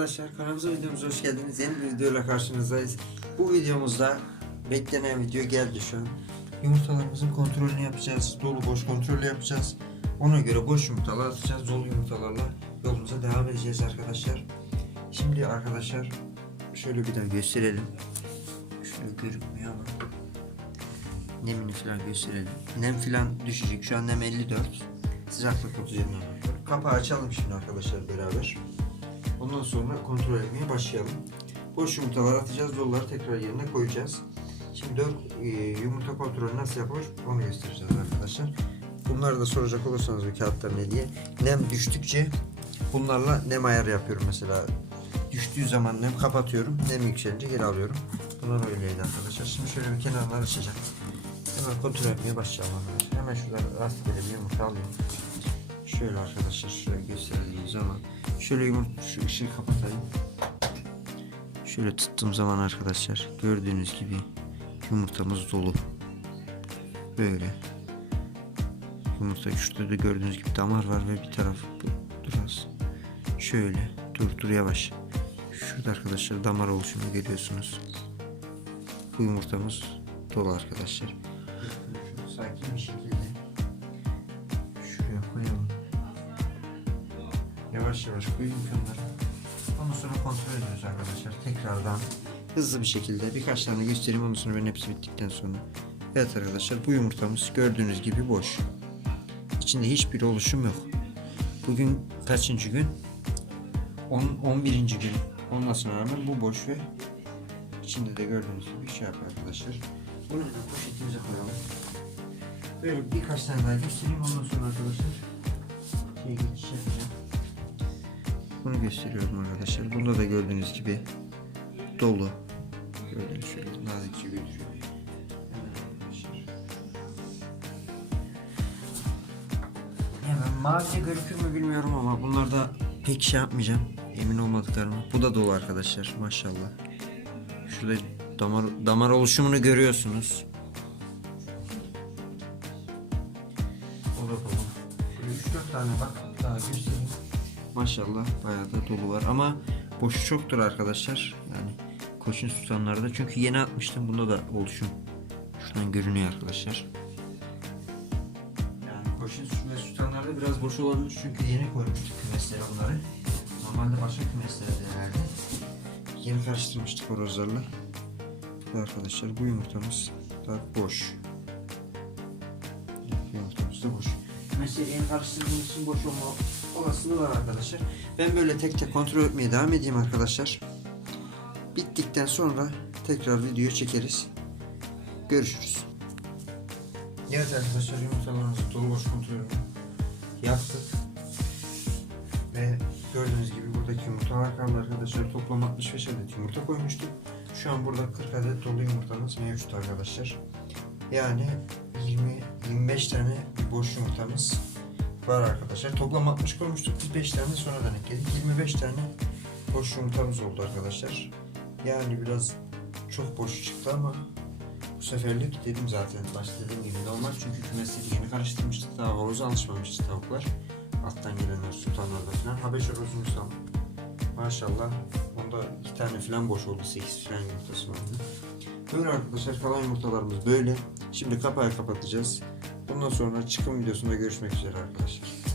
Arkadaşlar. Kanalımıza videomuza hoş geldiniz. Yeni bir videoyla karşınızdayız. Bu videomuzda beklenen video geldi şu an. Yumurtalarımızın kontrolünü yapacağız. Dolu boş kontrolü yapacağız. Ona göre boş yumurtalar atacağız. Dolu yumurtalarla yolumuza devam edeceğiz arkadaşlar. Şimdi arkadaşlar şöyle bir daha gösterelim. Şöyle görünmüyor ama nemini falan gösterelim. Nem falan düşecek. Şu an nem 54. Sıcaklık 37 Kapağı açalım şimdi arkadaşlar beraber. Ondan sonra kontrol etmeye başlayalım. Boş yumurtalar atacağız, doluları tekrar yerine koyacağız. Şimdi 4 yumurta kontrolü nasıl yapılır onu göstereceğiz arkadaşlar. Bunları da soracak olursanız bu kağıtlar ne diye. Nem düştükçe bunlarla nem ayarı yapıyorum mesela. Düştüğü zaman nem kapatıyorum, nem yükselince geri alıyorum. Bunlar öyleydi arkadaşlar. Şimdi şöyle bir kenarlar açacağım. Hemen kontrol etmeye başlayalım. Hemen şuradan rastgele bir yumurta alıyorum. Şöyle arkadaşlar şöyle gösterdiğim zaman şöyle yumurta şu ışığı kapatayım. Şöyle tuttuğum zaman arkadaşlar gördüğünüz gibi yumurtamız dolu. Böyle. Yumurta şurada da gördüğünüz gibi damar var ve bir taraf biraz şöyle dur dur yavaş. Şurada arkadaşlar damar oluşumu görüyorsunuz. Bu yumurtamız dolu arkadaşlar. Sakin bir şekilde şuraya koyalım. Yavaş yavaş koyun kenara. Ondan sonra kontrol ediyoruz arkadaşlar. Tekrardan hızlı bir şekilde birkaç tane göstereyim. Ondan sonra ben hepsi bittikten sonra. Evet arkadaşlar bu yumurtamız gördüğünüz gibi boş. İçinde hiçbir oluşum yok. Bugün kaçıncı gün? 10, 11. gün olmasına rağmen bu boş ve içinde de gördüğünüz gibi şey yapıyor arkadaşlar. Bunu da poşetimize koyalım. Böyle birkaç tane daha göstereyim ondan sonra arkadaşlar şey geçiş yapacağım. Bunu gösteriyorum arkadaşlar. Bunda da gördüğünüz gibi dolu. Gördüğünüz şöyle nazikçe götürüyorum. Hemen mavice görükür mü bilmiyorum ama bunlarda pek şey yapmayacağım. Emin olmadıklarıma. Bu da dolu arkadaşlar maşallah. Şurada damar damar oluşumunu görüyorsunuz. O da dolu. Şöyle 3-4 tane bak daha göstereyim. Maşallah bayağı da dolu var ama boşu çoktur arkadaşlar. Yani koçun tutanlarda çünkü yeni atmıştım. Bunda da oluşum şuradan görünüyor arkadaşlar. Koçun ve tutanlarda biraz boş olabilir çünkü yeni koymuştuk kümeslere bunları. Normalde başka kümeslerde herhalde. Yeni karıştırmıştık horozlarla. Arkadaşlar bu yumurtamız da boş. Yumurtamız da boş. Mesela yeni karıştırdığımız için boş olma olasılığı var arkadaşlar. Ben böyle tek tek kontrol etmeye devam edeyim arkadaşlar. Bittikten sonra tekrar video çekeriz. Görüşürüz. Evet arkadaşlar yumurtalarımızı dolu boş kontrolünü yaptık. Ve gördüğünüz gibi buradaki yumurtalar kaldı arkadaşlar. Toplam 65 adet yumurta koymuştuk. Şu an burada 40 adet dolu yumurtamız mevcut arkadaşlar. Yani 20 25 tane boş yumurtamız var arkadaşlar. Toplam 60 koymuştuk. Biz 5 tane sonradan ekledik. 25 tane boş yumurtamız oldu arkadaşlar. Yani biraz çok boş çıktı ama bu seferlik dedim zaten başta dediğim gibi normal. Çünkü kümesleri yeni karıştırmıştık daha horoza alışmamıştı tavuklar. Alttan gelenler sultanlarda falan Habeş horozumuz tam maşallah onda iki tane falan boş oldu 8 falan yumurtası vardı. Böyle arkadaşlar kalan yumurtalarımız böyle. Şimdi kapağı kapatacağız. Bundan sonra çıkım videosunda görüşmek üzere arkadaşlar